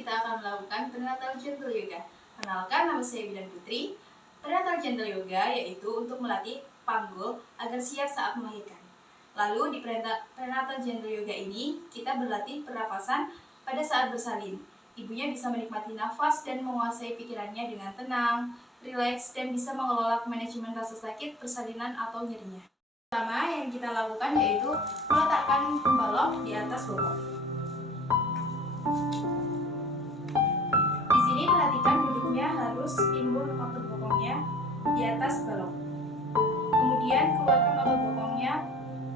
kita akan melakukan prenatal gentle yoga. Kenalkan, nama saya Bidan Putri. Prenatal gentle yoga yaitu untuk melatih panggul agar siap saat melahirkan. Lalu di prenatal gentle yoga ini kita berlatih pernapasan pada saat bersalin. Ibunya bisa menikmati nafas dan menguasai pikirannya dengan tenang, rileks, dan bisa mengelola manajemen rasa sakit, persalinan, atau nyerinya. Pertama yang kita lakukan yaitu meletakkan balok di atas bokong. Di sini perhatikan duduknya harus timbul otot bokongnya di atas balok. Kemudian keluarkan otot bokongnya,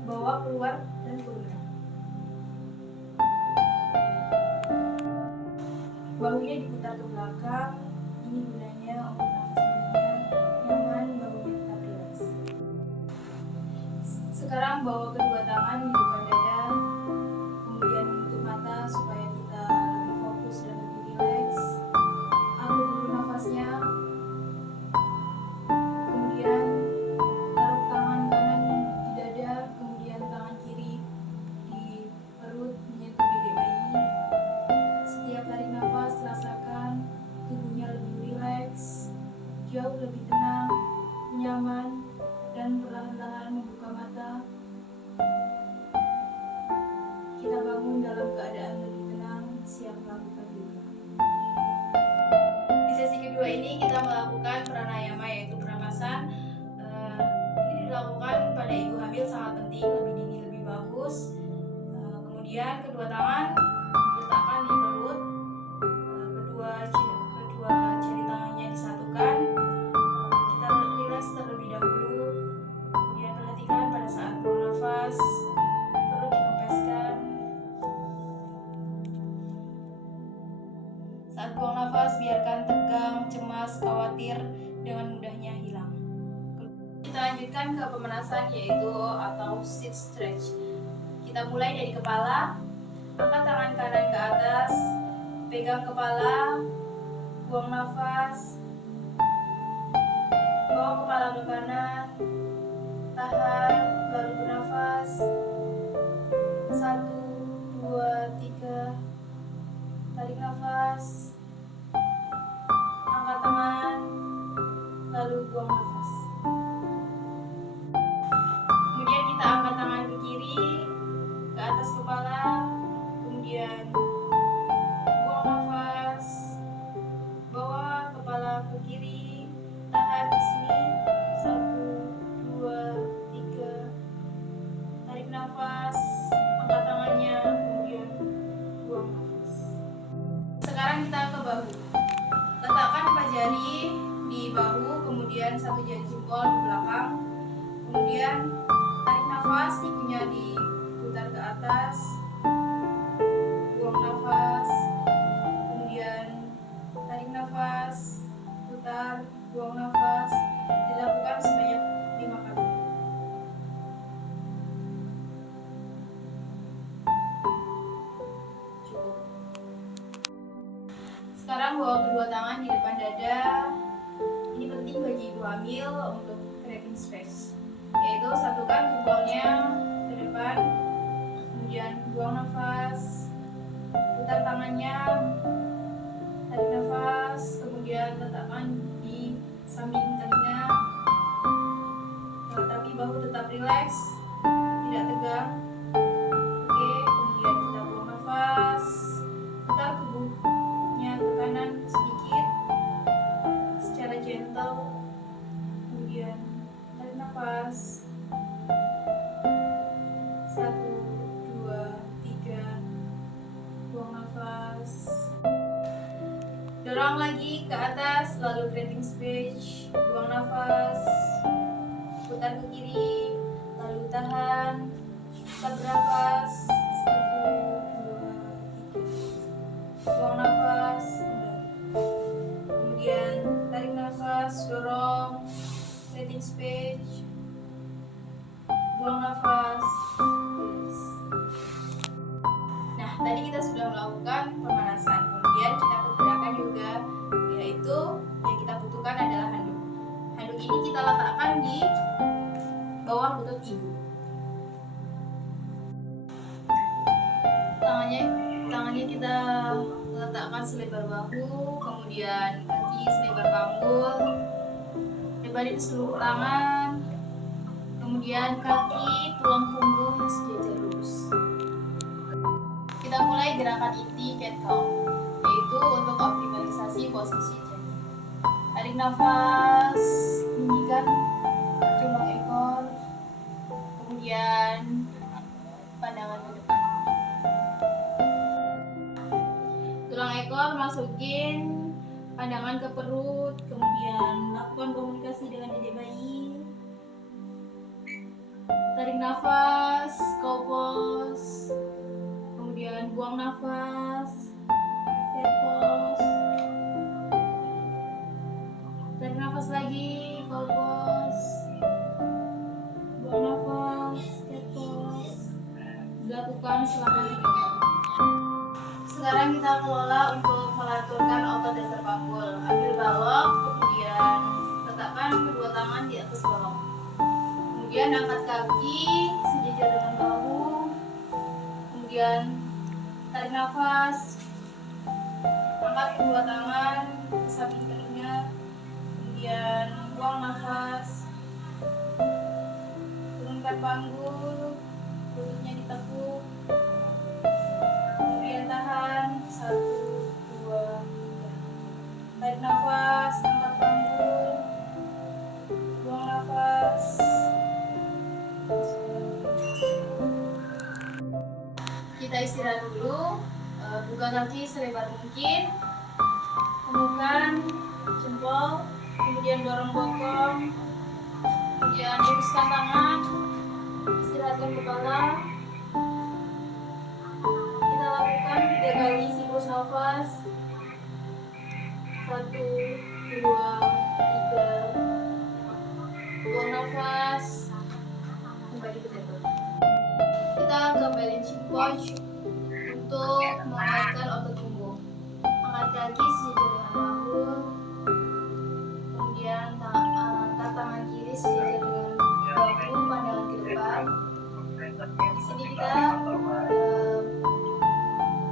bawa keluar dan turunkan. Bahunya diputar ke belakang. Ini gunanya untuk nafasnya nyaman, bahunya tetap rileks. Sekarang bawa kedua tangan di depan dada, kemudian menutup mata supaya kita lebih fokus dan lebih rileks. Atur dulu nafasnya. Kemudian taruh tangan kanan di dada, kemudian tangan kiri di perut menyentuh dada bayi. Setiap tarik nafas rasakan tubuhnya lebih rileks, jauh lebih tenang, nyaman, dan perlahan-lahan membuka mata. Kita bangun dalam keadaan lebih tenang, siap melakukan yoga. Di sesi kedua ini kita melakukan pranayama yaitu pernapasan. Ini dilakukan pada ibu hamil sangat penting, lebih dingin lebih bagus. Kemudian kedua tangan diletakkan di perut, kedua jari tangannya disatukan. Kita rileks terlebih dahulu. Kemudian perhatikan pada saat buang nafas, perut dikempeskan. Saat buang nafas, biarkan tegang, cemas, khawatir dengan mudahnya hilang. Kita lanjutkan ke pemanasan yaitu atau sit stretch. Kita mulai dari kepala, angkat tangan kanan ke atas, pegang kepala, buang nafas, bawa kepala ke kanan, tahan, lalu bernafas. 1, 2, 3, tarik nafas, angkat tangan, lalu buang nafas. Kemudian kita angkat tangan ke kiri, ke atas kepala, kemudian buang nafas, bawa kepala ke kiri, tahan di sini. 1, 2, 3, tarik nafas, angkat tangannya, kemudian buang nafas. Sekarang kita ke bahu. Letakkan 4 jari di bahu, kemudian 1 jari jempol di belakang. Kemudian tarik nafas, sikunya diputar ke atas, buang nafas, kemudian tarik nafas, putar, buang nafas. Dilakukan sebanyak 5 kali. Cukup. Sekarang bawa kedua tangan di depan dada. Ini penting bagi ibu hamil untuk creating space, yaitu satukan jempolnya ke depan, kemudian buang nafas, putar tangannya, tarik nafas, kemudian letakkan di samping telinga, tapi bahu tetap rileks, tidak tegang. Oke, kemudian kita buang nafas, putar tubuhnya ke kanan sedikit secara gentle, kemudian tarik nafas. 1, 2, 3, buang nafas. Dorong lagi ke atas, lalu creating space, buang nafas, putar ke kiri, lalu tahan, tetap bernafas. 1, 2, 3, buang nafas, kemudian tarik nafas, dorong, creating space, buang nafas. Nah, tadi kita sudah melakukan pemanasan. Kemudian kita ke gerakan yoga, yaitu yang kita butuhkan adalah handuk. Handuk ini kita letakkan di bawah lutut ibu. Tangannya kita letakkan letakkan selebar bahu, kemudian kaki selebar panggul, lebarin seluruh tangan, kemudian kaki, tulang punggung sejajar lurus. Kita mulai gerakan inti cat cow, yaitu untuk optimalisasi posisi jari. Tarik nafas, tinggikan tulang ekor, kemudian pandangan ke depan. Tulang ekor masukin, pandangan ke perut, kemudian lakukan komunikasi dengan dedek bayi. Tarik nafas, cow pose, kemudian buang nafas, cat pose. Tarik nafas lagi, cow pose, buang nafas, cat pose. Dilakukan selama 3 kali. Sekarang kita kelola untuk melanturkan otot dasar panggul. Ambil balok, kemudian letakkan kedua tangan di atas balok. Kemudian angkat kaki sejajar dengan bahu. Kemudian tarik nafas, angkat kedua tangan ke samping telinga. Kemudian buang nafas, turunkan panggul, lututnya ditekuk. Kemudian tahan, 1, 2, 3. Tarik nafas, angkat panggul, buang nafas. Kita istirahat dulu, buka kaki selebar mungkin, temukan jempol, kemudian dorong bokong, kemudian luruskan tangan, istirahatkan kepala. Kita lakukan 3 kali siklus nafas. 1, 2, 3. Buang nafas, kembali ke tempat. Kita ke balancing pose untuk mengangkatkan otot punggung. Angkat kaki sejajar dengan bahu, kemudian angkat tangan kiri sejajar dengan bahu, pandangan ke depan. Di sini kita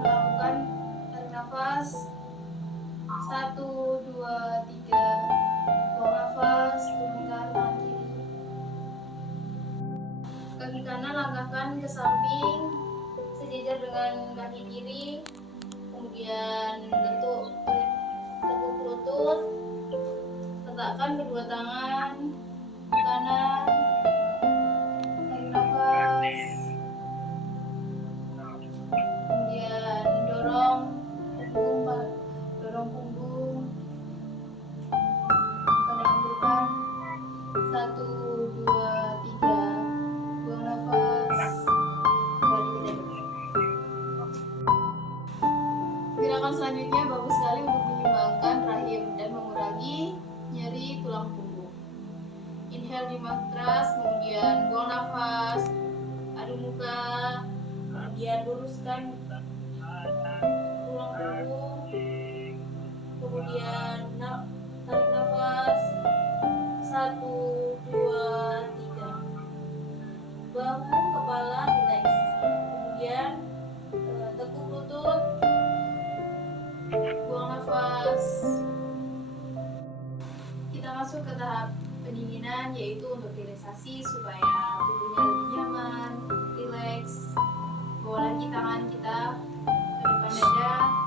melakukan tarik nafas, 1, 2, 3. Buang nafas, turunkan tangan kiri. Kaki kanan langkahkan ke samping sejajar dengan kaki kiri, kemudian tekuk lutut, letakkan kedua tangan ke kanan, tarik nafas, kemudian dorong punggung, pandangan ke depan. 1, 2, 3. Buang nafas, kembali ke tempat. Gerakan selanjutnya bagus sekali untuk menyeimbangkan rahim dan mengurangi nyeri tulang punggung. Inhale di matras, kemudian buang nafas, adu muka, kemudian luruskan tulang punggung, kemudian tarik nafas, 1, 2, 3. Bahu, kepala, relax. Kemudian tekuk lutut, buang nafas. Kita masuk ke tahap pendinginan, yaitu untuk relaksasi supaya tubuhnya lebih nyaman, relax. Bawa lagi tangan kita ke depan dada,